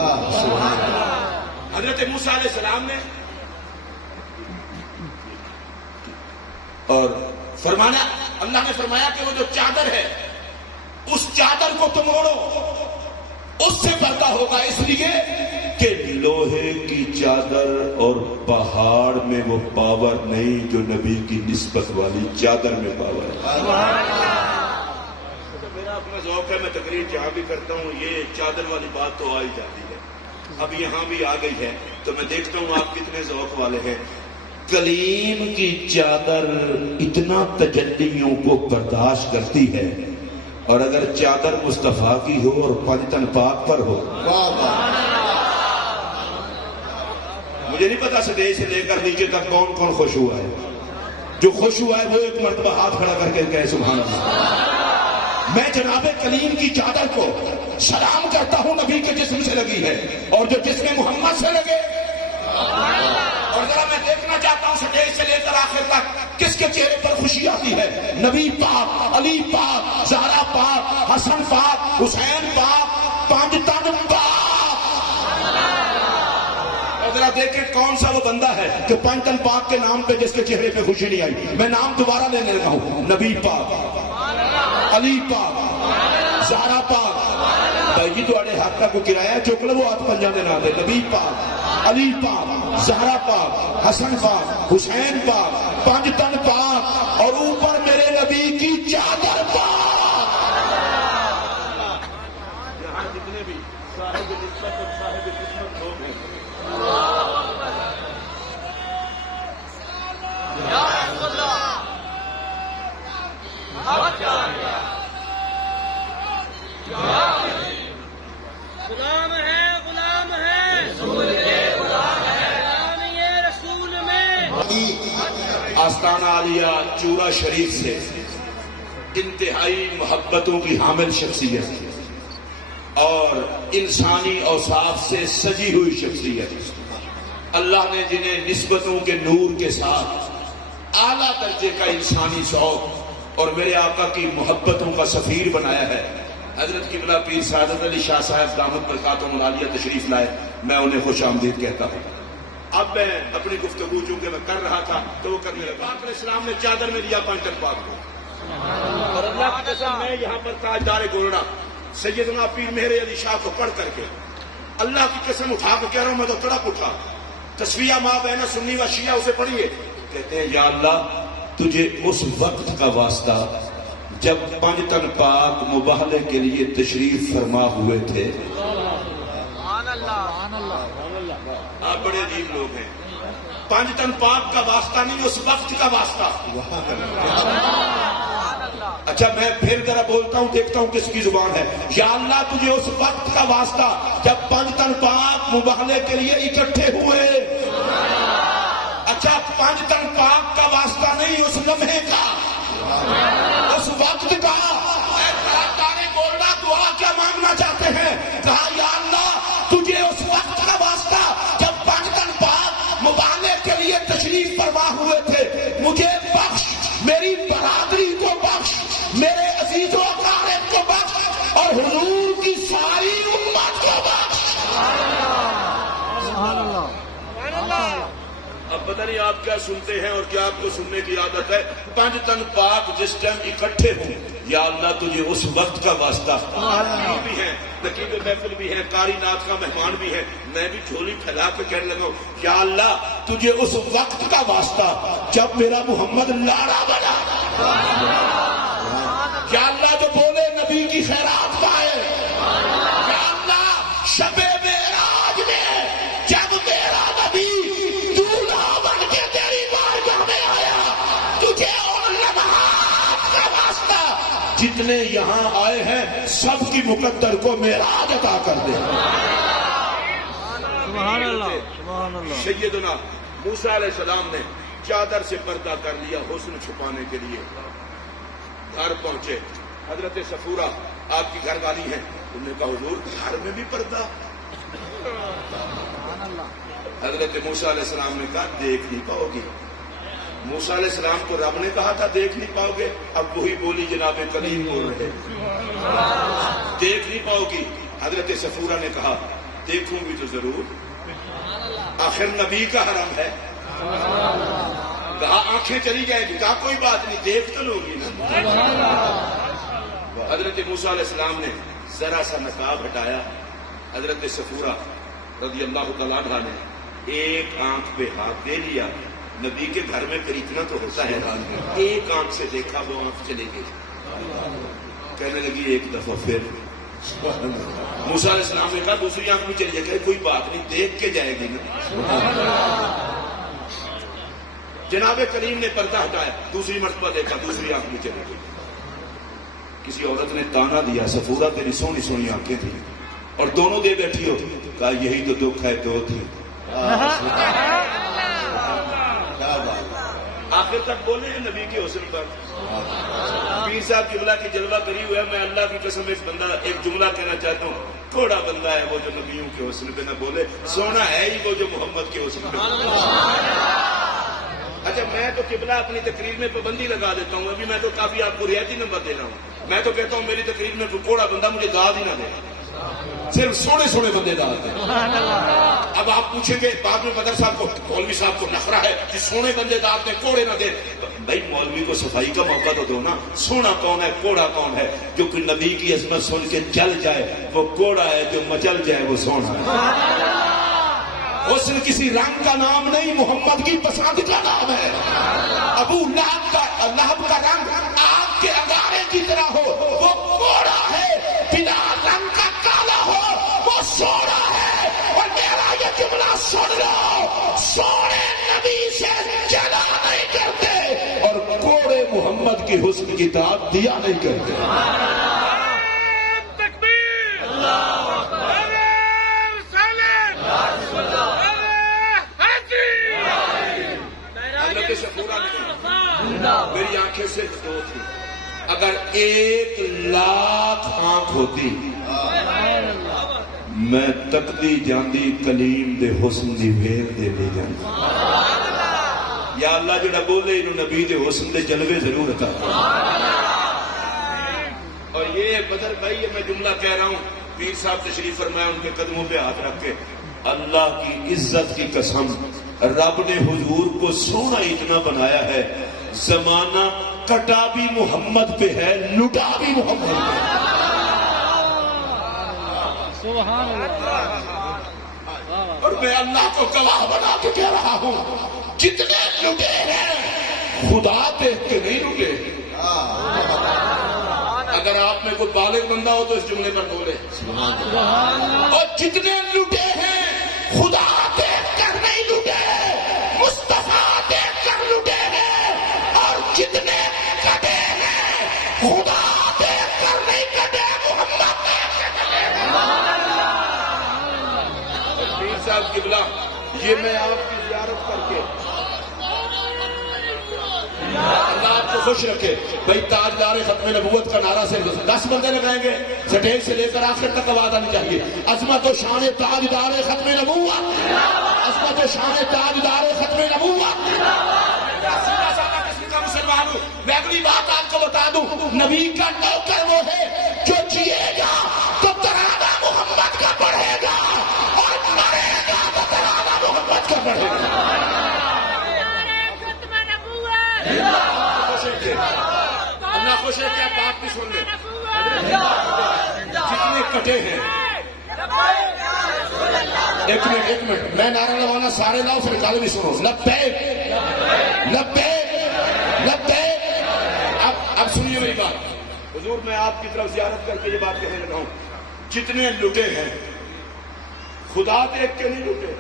حضرت موسیٰ علیہ السلام نے اور فرمانا، اللہ نے فرمایا کہ وہ جو چادر ہے اس چادر کو تم اوڑھو، اس سے پردہ ہوگا، اس لیے کہ لوہے کی چادر اور پہاڑ میں وہ پاور نہیں جو نبی کی نسبت والی چادر میں پاور ہے۔ میرا اپنا ذوق ہے، میں تقریر جہاں بھی کرتا ہوں یہ چادر والی بات تو آ ہی جاتی ہے، اب یہاں بھی آ گئی ہے، تو میں دیکھتا ہوں آپ کتنے ذوق والے ہیں۔ کلیم کی چادر اتنا تجلیوں کو برداشت کرتی ہے، اور اگر چادر مصطفیٰ کی ہو اور پنجتن پاک پر ہو، مجھے نہیں پتا سٹیج سے لے کر نیچے تک کون کون خوش ہوا ہے، جو خوش ہوا ہے وہ ایک مرتبہ ہاتھ کھڑا کر کے کہے سبحان اللہ۔ میں جناب کلیم کی چادر کو سلام کرتا ہوں، نبی کے جسم سے لگی ہے، اور جو جسم محمد سے لگے، اور ذرا میں دیکھنا چاہتا ہوں سٹیج سے لے کر آخر تک کس کے چہرے پر خوشی آتی ہے؟ نبی پاک، علی پاک، زہرا پاک، حسن پاک، حسین پاک، پانچ تن پاک۔ اور ذرا دیکھیں کون سا وہ بندہ ہے کہ پانچ تن پاک کے نام پہ جس کے چہرے پہ خوشی نہیں آئی۔ میں نام دوبارہ لینے لگا ہوں، نبی پاک، علی پاک، زہرا پاک، بھائی جی تو اڑے ہاتھ کا کو کرایہ چوکلے وہ ہاتھ پنجا دے نہ دے، نبی پاک، علی پاک، زہرا پاک، حسن پاک، حسین پاک، پانچ تن پاک، اور اوپر میرے نبی کی چادر پاک۔ یہاں جتنے بھی صاحب نسبت اور صاحب قسمت لوگ ہیں، غلام ہے، غلام ہے، رسول کے غلام ہے، غلام یہ رسول میں۔ آستانہ عالیہ چورا شریف سے انتہائی محبتوں کی حامل شخصیت اور انسانی اوصاف سے سجی ہوئی شخصیت، اللہ نے جنہیں نسبتوں کے نور کے ساتھ اعلیٰ درجے کا انسانی ذوق اور میرے آقا کی محبتوں کا سفیر بنایا ہے، حضرت قبلہ پیر سعادت علی شاہ صاحب دامت برکاتہم العالیہ تشریف لائے، میں انہیں خوش آمدید کہتا ہوں۔ اب میں اپنی گفتگو چونکہ میں کر رہا تھا تو وہ کرنے لگا۔ پاک علیہ السلام نے چادر میں لیا پانچ پاک کو، اور اللہ کی قسم میں یہاں پر تاجدار گولڑا سیدنا پیر مہر علی شاہ کو پڑھ کر کے اللہ کی قسم اٹھا کے کہہ رہا ہوں، میں تو تڑپ اٹھا۔ تصفیہ ما بین سنی و شیعہ اسے پڑھیے، کہتے ہیں یا اللہ تجھے اس وقت کا واسطہ جب پانچ تن پاک مباہلے کے لیے تشریف فرما ہوئے تھے۔ آپ بڑے عجیب لوگ ہیں، پانچ تن پاک کا واسطہ نہیں، اس وقت کا واسطہ۔ اچھا میں پھر ذرا بولتا ہوں، دیکھتا ہوں کس کی زبان ہے۔ یا اللہ تجھے اس وقت کا واسطہ جب پانچ تن پاک مباہلے کے لیے اکٹھے ہوئے۔ اچھا پانچ تن پاک کا واسطہ نہیں، اس لمحے کا، اس وقت کا۔ تارے بولنا دعا کیا مانگنا چاہتے ہیں؟ کہا یا اللہ تجھے اس وقت کا واسطہ جب پانچ تن پاک مباہلے کے لیے تشریف فرما ہوئے تھے، مجھے بخش، میری برادری کو بخش، میرے عزیز و اقارب کو بخش، اور حضور کی ساری امت کو بخش۔ اب پتہ نہیں آپ کیا سنتے ہیں اور کیا آپ کو سننے کی عادت ہے. 5 تن پاک جس ٹائم اکٹھے ہوں, یا اللہ تجھے اس وقت کا واسطہ, بھی ہے نقیب محفل بھی ہے, قاری نات کا مہمان بھی ہے, میں بھی جھولی پھیلا کے کہنے لگا یا اللہ تجھے اس وقت کا واسطہ جب میرا محمد لاڑا بنا, یا اللہ جو بولے نبی کی خیرات پائے, یا اللہ شب معراج میں جب میرا نبی دولہا بن کے تیری بارگاہ میں آیا, تجھے ان لمحات کا واسطہ جتنے یہاں آئے ہیں سب کی مقدر کو معراج عطا کر دے. سبحان اللہ, سبحان اللہ. سیدنا موسیٰ علیہ السلام نے چادر سے پردہ کر لیا حسن چھپانے کے لیے. گھر پہنچے, حضرت صفورہ آپ کی گھر والی ہیں, انہوں نے کہا حضور گھر میں بھی پردہ. حضرت موسیٰ علیہ السلام نے کہا دیکھ نہیں پاؤ گی. موسیٰ علیہ السلام کو رب نے کہا تھا دیکھ نہیں پاؤ گے, اب وہی بولی جناب کلیم بول رہے دیکھ نہیں پاؤ گی. حضرت صفورہ نے کہا دیکھوں گی تو ضرور, آخر نبی کا حرم ہے. کہا آنکھیں چلی جائیں گی, کہا کوئی بات نہیں دیکھ تو لو گی نا. حضرت موسیٰ علیہ السلام نے ذرا سا نقاب ہٹایا. حضرت صفورہ رضی اللہ تعالیٰ عنہ نے ایک آنکھ پہ ہاتھ دے لیا. نبی کے گھر میں پھر اتنا تو ہوتا ہے, ایک آنکھ سے دیکھا وہ آنکھ چلے گئی. کہنے لگی ایک دفعہ پھر. موسیٰ علیہ السلام نے کہا دوسری آنکھ میں چلی جائے, کوئی بات نہیں دیکھ کے جائے گی نا. جناب کریم نے پردہ ہٹایا, دوسری مرتبہ دیکھا, دوسری آنکھ میں چلی گئی. کسی عورت نے تانا دیا صفورہ تیری سونی سونی آنکھیں تھیں اور دونوں دے بیٹھی ہو. کہا یہی تو دکھ ہے, دو تھی. آخر تک بولے ہیں نبی کے حسن پر. پیر صاحب قبلہ کی جلوہ کری ہوا ہے. میں اللہ کی قسم ایک جملہ کہنا چاہتا ہوں, تھوڑا بندہ ہے وہ جو نبیوں کے حسن پہ نہ بولے, سونا ہے ہی وہ جو محمد کے حسن پہ. اچھا میں تو قبلہ اپنی تقریر میں پابندی لگا دیتا ہوں. ابھی میں تو کافی آپ کو رعایتی نمبر دے رہا ہوں. میں تو کہتا ہوں میری تقریر میں کوئی کوڑا بندہ مجھے داد ہی نہ دے, صرف سونے سونے بندے داد دیں. اب آپ پوچھیں گے بعد میں بدر صاحب کو, مولوی صاحب کو نخرہ ہے کہ سونے بندے داد دیں کوڑے نہ دیں. بھائی مولوی کو صفائی کا موقع تو دو نا. سونا کون ہے, کوڑا کون ہے؟ جو کہ نبی کی عظمت سن کے چل جائے وہ کوڑا ہے, جو مچل جائے وہ سونا ہے. حسن کسی رنگ کا نام نہیں, محمد کی پسند کا نام ہے. ابو لہب کا رنگ آگ کے انگارے کی طرح ہو وہ کوڑا ہے, بنا رنگ کا کالا ہو وہ سونا ہے. اور میرا یہ جملہ سن لو, سونے نبی سے جلا نہیں کرتے اور کوڑے محمد کی حسن کی داد دیا نہیں کرتے. تکبیر, اللہ اکبر, حضرت صفورہ نے میری آنکھیں صرف دو تھی, اگر 1,00,000 آنکھ ہوتی میں تکدی جاندی کلیم دے حسن دی ویل دے لے جاندی. یا اللہ جڑا بولے انہوں نبی دے حسن دے جلوے ضرور عطا کر. اور یہ بدر بھائی یہ میں جملہ کہہ رہا ہوں, پیر صاحب تشریف فرمایا ان کے قدموں پہ ہاتھ رکھ کے, اللہ کی عزت کی قسم رب نے حضور کو سونا اتنا بنایا ہے, زمانہ کٹا بھی محمد پہ ہے, لٹا بھی محمد پہ ہے. سبحان اللہ. اور میں اللہ کو گواہ بنا کے کہہ رہا ہوں, جتنے لٹے ہیں خدا دیکھ کے نہیں لٹے. اگر آپ میں کوئی بالغ بندہ ہو تو اس جملے پر بولے. اور جتنے لٹے ہیں خدا دیکھ کر نہیں لٹے, مصطفیٰ دیکھ کر لٹے ہیں. اور جتنے کٹے ہیں خدا دیکھ کر نہیں کٹے, محمد دیکھ کر کٹے ہیں. پیر صاحب قبلہ یہ میں آپ کی زیارت کر کے اللہ آپ کو خوش رکھے. بھائی تاجدار ختم نبوت کا نعرہ سے 10 بندے لگائیں گے, سٹیج سے لے کر آخر تک آواز آنی چاہیے. عظمت و شان تاجدار ختم نبوت, عظمت و شان تاجدار ختم نبوت. میں اگلی بات آپ کو بتا دوں, نبی کا نوکر وہ ہے جو جیے گا تو ترانہ محمد کا پڑھے گا, اور مرے گا تو ترانہ محمد کا پڑھے گا. خوش ہے کہ اللہ خوش ہے کہ آپ بات بھی سن لیں. جتنے کٹے ہیں, ایک منٹ میں نعرہ لگانا سارے لاؤ پھر نکالے بھی سنو. لبیک لبیک لبیک. اب سنیے میری بات. حضور میں آپ کی طرف زیارت کر کے یہ بات کہنے لگا ہوں, جتنے لٹے ہیں خدا دیکھ کے نہیں لٹے,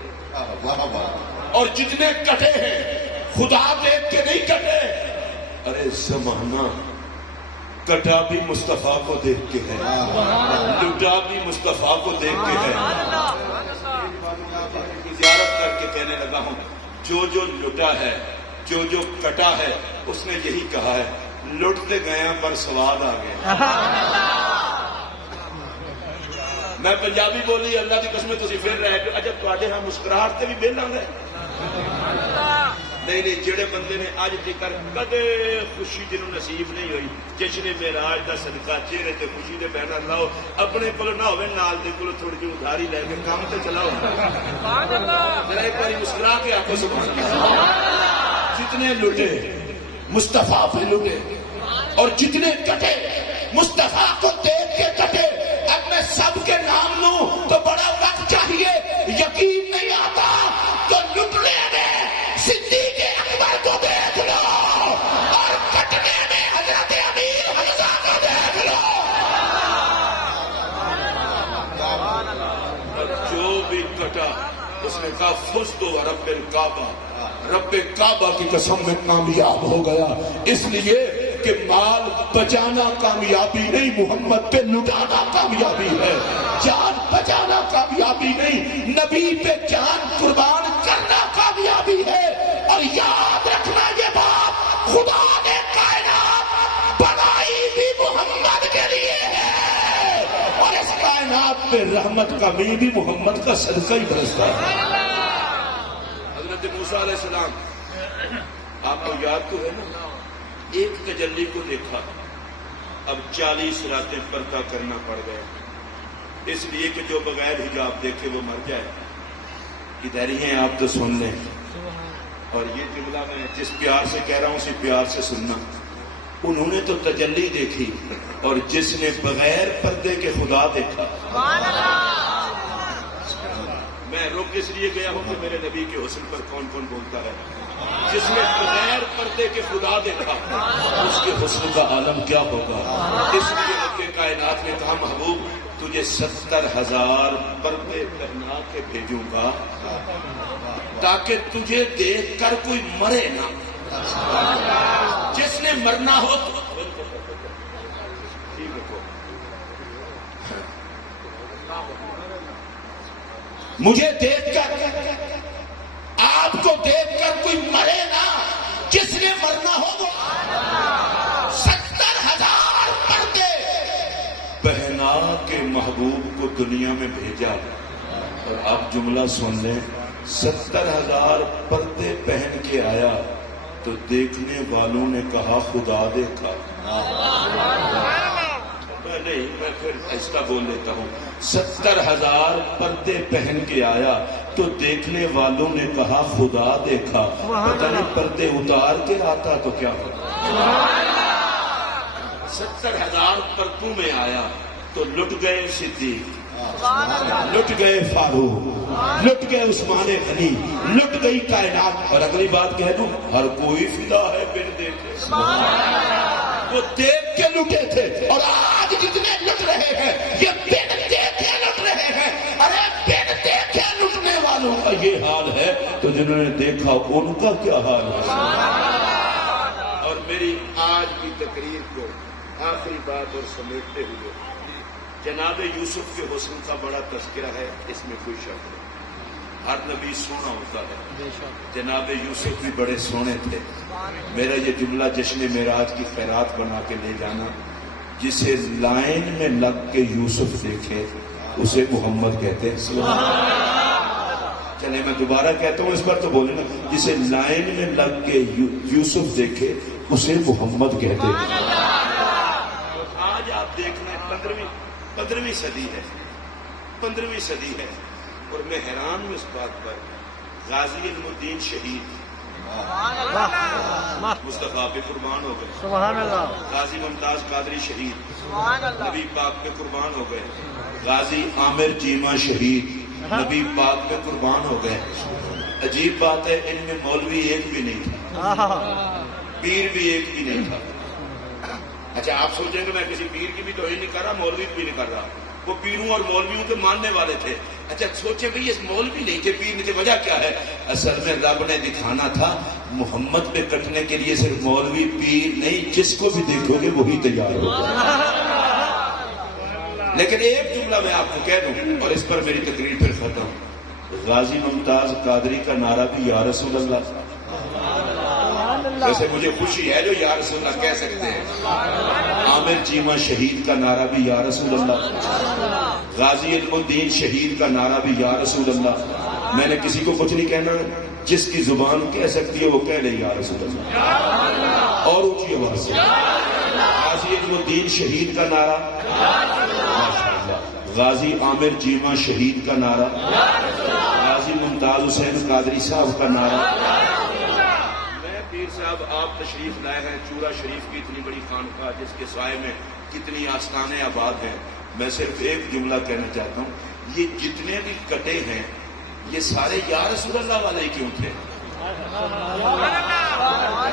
واہ واہ. اور جتنے کٹے ہیں خدا دیکھ کے نہیں کٹے. ارے زمانہ کٹا بھی مصطفیٰ کو دیکھ کے ہے, لٹا بھی مصطفیٰ کو دیکھ کے ہے. زیارت کر کے کہنے لگا ہوں, جو لٹا ہے, جو کٹا ہے, اس نے یہی کہا ہے, لٹتے گئے پر سواد آ گیا. میں پنجابی بولی, اللہ کی قسم تسی پھر رہے کہ اجب تواڈے ہاں مسکراہٹ تے بھی بہلا گئے. نہیں جڑے بندے نے اج تک کدے خوشی جنوں نصیب نہیں ہوئی, جشن معراج دا صدقہ چہرے تے خوشی دے بینر لاؤ, اپنے کول نہ ہوے نال دے کول تھوڑی جی ادھاری لے کے کام تے چلاؤ. ذرا ایک باری مسکرا کے آپ کو سبحان اللہ. جتنے لٹے مصطفیٰ پہ لٹے, اور جتنے کٹے مصطفیٰ کو دیکھ کے کٹے. اب میں سب کے نام لوں تو بڑا وقت چاہیے, یقین نہیں آتا تو لٹنے میں صدیق اکبر کو دیکھ لو, اور کٹنے میں حضرت امیر حمزہ کو دیکھ لو. جو بھی کٹا اس نے کہا فزت رب الکعبہ, رب کعبہ کی قسم میں کامیاب ہو گیا. اس لیے کہ مال بچانا کامیابی نہیں, محمد پہ لٹانا کامیابی ہے. جان بچانا کامیابی نہیں, نبی پہ جان قربان کرنا کامیابی ہے. اور یاد رکھنا یہ بات, خدا نے کائنات بنائی بھی محمد کے لیے ہے, اور اس کائنات پہ رحمت کا بھی محمد کا صدقہ ہی برستا ہے. حضرت موسیٰ علیہ السلام, آپ کو یاد تو ہے نا, ایک تجلی کو دیکھا, اب 40 راتیں پردہ کرنا پڑ گیا, اس لیے کہ جو بغیر حجاب دیکھے وہ مر جائے. ادھر ہی ہیں آپ تو سن لیں, اور یہ جملہ میں جس پیار سے کہہ رہا ہوں اسی پیار سے سننا. انہوں نے تو تجلی دیکھی, اور جس نے بغیر پردے کے خدا دیکھا. میں رک اس لیے گیا ہوں کہ میرے نبی کے حسن پر کون کون بولتا ہے. جس نے بغیر پردے کے خدا دیکھا, اس کے حسن کا عالم کیا ہوگا. اس لیے رب کائنات نے کہا, محبوب تجھے 70,000 پردے پہنا کے بھیجوں گا تاکہ تجھے دیکھ کر کوئی مرے نہ. جس نے مرنا ہو تو مجھے دیکھ کر, آپ کو دیکھ کر کوئی مرے نا. جس نے مرنا ہو وہ 70,000 پردے پہنا کے محبوب کو دنیا میں بھیجا. اور آپ جملہ سن لیں, 70,000 پردے پہن کے آیا تو دیکھنے والوں نے کہا خدا دیکھا. نہیں, میں پھر ایسا بول لیتا ہوں, 70,000 پردے پہن کے آیا تو دیکھنے والوں نے کہا خدا دیکھا. پتہ نہیں پردے اتار کے آتا تو کیا ہوتا. 70,000 پردوں میں آیا تو لٹ گئے صدیق, لٹ گئے فاروق, لٹ گئے عثمان غنی, لٹ گئی کائنات. اور اگلی بات کہہ دوں, ہر کوئی فدا ہے بن دیکھے. وہ دیکھ کے لٹے تھے, اور آج جتنے لٹ رہے ہیں یہ بن دیکھے لٹ رہے ہیں. ارے بن دیکھے لٹنے والوں کا یہ حال ہے تو جنہوں نے دیکھا ان کا کیا حال ہے. اور میری آج کی تقریر کو آخری بات اور سمیٹتے ہوئے, جناب یوسف کے حسن کا بڑا تذکرہ ہے, اس میں کوئی شک نہیں. ہر نبی سونا ہوتا ہے, جناب یوسف بھی بڑے سونے تھے. میرا یہ جملہ جشن معراج کی خیرات بنا کے لے جانا, جسے لائن میں لگ کے یوسف دیکھے اسے محمد کہتے ہیں. چلے میں دوبارہ کہتا ہوں, اس پر تو بولے نا, جسے لائن میں لگ کے یوسف دیکھے اسے محمد کہتے ہیں. آج آپ دیکھنا 15ویں صدی ہے, 15ویں صدی ہے, اور میں حیران ہوں اس بات پر. غازی علم الدین شہید مصطفیٰ پہ قربان ہو گئے، سبحان اللہ، غازی ممتاز قادری شہید سبحان اللہ، نبی پاک پہ قربان ہو گئے، غازی عامر چیمہ شہید نبی پاک پہ قربان ہو گئے۔ عجیب بات ہے، ان میں مولوی ایک بھی نہیں تھا، پیر بھی ایک بھی نہیں تھا۔ اچھا آپ سوچیں کہ میں کسی پیر کی بھی توہین نہیں کر رہا، مولوی بھی نہیں کر رہا، وہ پیروں اور مولویوں کے ماننے والے تھے۔ اچھا سوچیں بھئی یہ مولوی نہیں تھے، پیر نہیں تھے، وجہ کیا ہے؟ اصل میں رب نے دکھانا تھا محمد پہ کٹنے کے لیے صرف مولوی پیر نہیں، جس کو بھی دیکھو گے وہی تیار ہوگا۔ لیکن ایک جملہ میں آپ کو کہہ دوں اور اس پر میری تقریر پھر ختم۔ غازی ممتاز قادری کا نعرہ بھی یا رسول اللہ، ویسے مجھے خوشی ہے جو یا رسول اللہ کہہ سکتے ہیں۔ عامر چیمہ شہید کا نعرہ بھی یا رسول اللہ، غازی علم الدین شہید کا نعرہ بھی یا رسول اللہ۔ میں نے کسی کو کچھ نہیں کہنا، جس کی زبان کہہ سکتی ہے وہ کہہ لے یا رسول اللہ، اور اونچی آواز سے۔ غازی علم الدین شہید کا نعرہ، غازی عامر چیمہ شہید کا نعرہ، غازی ممتاز حسین قادری صاحب کا نعرہ۔ پیر صاحب آپ تشریف لائے ہیں چورا شریف کی اتنی بڑی خانقاہ جس کے سائے میں کتنی آستانے آباد ہیں، میں صرف ایک جملہ کہنا چاہتا ہوں، یہ جتنے بھی کٹے ہیں یہ سارے یا رسول اللہ والے کیوں تھے؟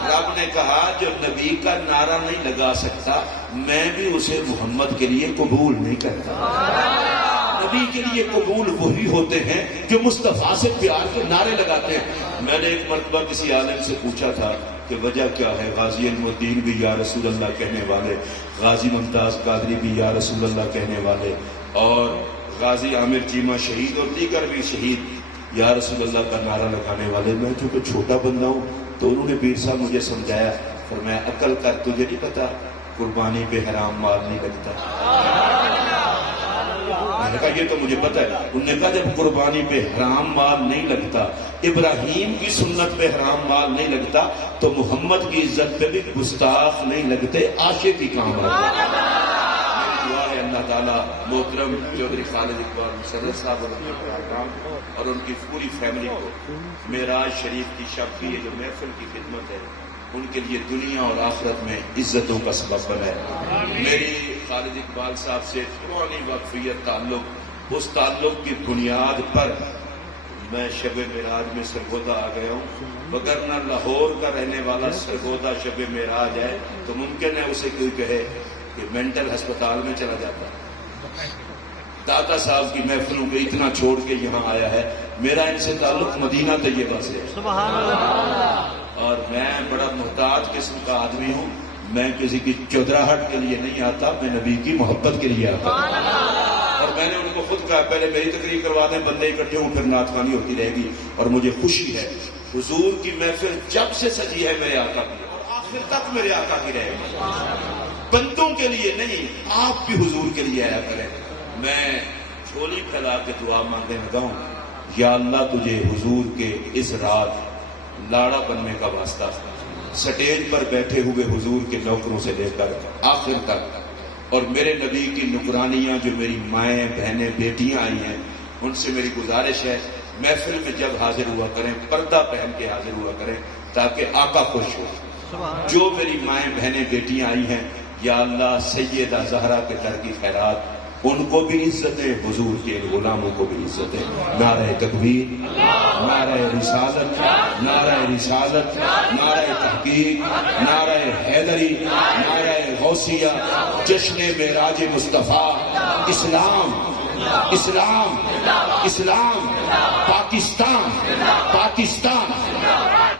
رب نے کہا جو نبی کا نعرہ نہیں لگا سکتا میں بھی اسے محمد کے لیے قبول نہیں کرتا۔ نبی کے لیے قبول وہی ہوتے ہیں جو مصطفیٰ سے پیار کے نعرے لگاتے ہیں۔ میں نے ایک مرتبہ کسی عالم سے پوچھا تھا کہ وجہ کیا ہے، غازی علم الدین بھی یا رسول اللہ کہنے والے، غازی ممتاز قادری بھی یا رسول اللہ کہنے والے، اور غازی عامر چیمہ شہید اور دیگر بھی شہید یا رسول اللہ کا نعرہ لگانے والے۔ میں چونکہ چھوٹا بندہ ہوں تو انہوں نے پیر صاحب مجھے سمجھایا، فرمایا عقل کر، تجھے نہیں پتا قربانی پہ حرام مال نہیں لگتا؟ میں نے کہا یہ تو مجھے پتا ہے۔ انہوں نے کہا جب قربانی پہ حرام مال نہیں لگتا، ابراہیم کی سنت پہ حرام مال نہیں لگتا، تو محمد کی عزت پہ بھی گستاخ نہیں لگتے، عاشق کی کام لگتا۔ دعا ہے اللہ تعالیٰ محترم چودھری خالد اقبال مسرت صاحب اور ان کی پوری فیملی کو معراج شریف کی شب کی یہ جو محفل کی خدمت ہے ان کے لیے دنیا اور آخرت میں عزتوں کا سبب بنائے۔ میری خالد اقبال صاحب سے پرانی واقفیت تعلق، اس تعلق کی بنیاد پر میں شب معراج میں سرگودا آ گیا ہوں، وگرنہ لاہور کا رہنے والا سرگودا شب معراج ہے تو ممکن ہے اسے کوئی کہے کہ مینٹل ہسپتال میں چلا جاتا۔ داتا صاحب کی محفلوں کو اتنا چھوڑ کے یہاں آیا ہے، میرا ان سے تعلق مدینہ طیبہ سے ہے، اور میں بڑا محتاط قسم کا آدمی ہوں، میں کسی کی چودراہٹ کے لیے نہیں آتا، میں نبی کی محبت کے لیے آتا ہوں۔ اور میں نے ان کو خود کہا پہلے میری تقریر کروا دیں، بندے اکٹھے ہوں پھر نعت خوانی ہوتی رہے گی، اور مجھے خوشی ہے حضور کی محفل جب سے سجی ہے میرے آقا کی، اور آخر تک میرے آقا کی رہے گی، بندوں کے لیے نہیں، آپ بھی حضور کے لیے آیا کریں۔ میں جھولی پھیلا کے دعا مانگنے لگا ہوں، یا اللہ تجھے حضور کے اس رات لاڑا بننے کا واسطہ، سٹیج پر بیٹھے ہوئے حضور کے نوکروں سے لے کر آخر تک، اور میرے نبی کی نکرانیاں جو میری مائیں بہنیں بیٹیاں آئی ہیں ان سے میری گزارش ہے محفل میں جب حاضر ہوا کریں پردہ پہن کے حاضر ہوا کریں تاکہ آقا خوش ہو۔ جو میری مائیں بہنیں بیٹیاں آئی ہیں یا اللہ سیدہ زہرا کے در کی خیرات، ان کو بھی عزتیں، حضور کے غلاموں کو بھی عزتیں۔ نعرہ تکبیر، نعرہ رسالت، نعرہ رسالت، نعرہ تحقیق، نعرہ حیدری، نعرہ غوثیہ، جشن معراج مصطفیٰ، اسلام، اسلام، اسلام، پاکستان، پاکستان۔